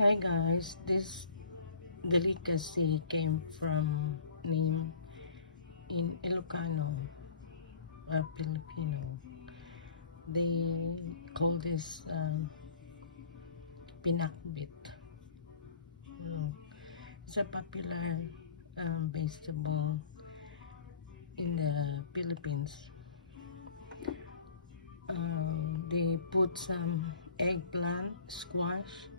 Hi guys, this delicacy came from name in Ilocano, Filipino. They call this pinakbit. It's a popular vegetable in the Philippines. They put some eggplant, squash,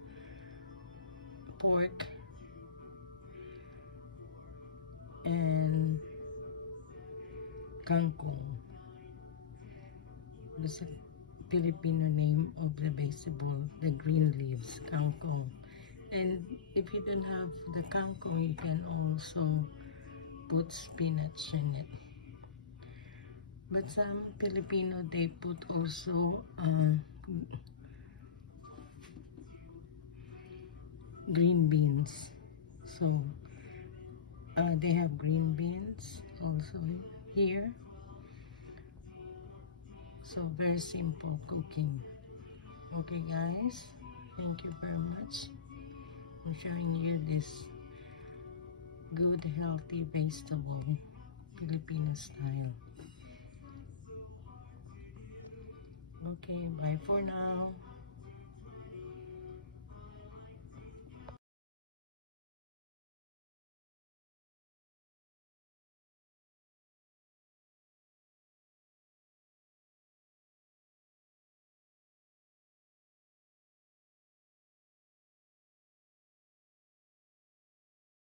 pork, and kangkong. This is a Filipino name of the vegetable, the green leaves, kangkong. And if you don't have the kangkong, you can also put spinach in it. But some Filipino, they put also green beans. So they have green beans also here. So very simple cooking. Okay guys, thank you very much. I'm showing you this good healthy vegetable Filipino style. Okay, bye for now.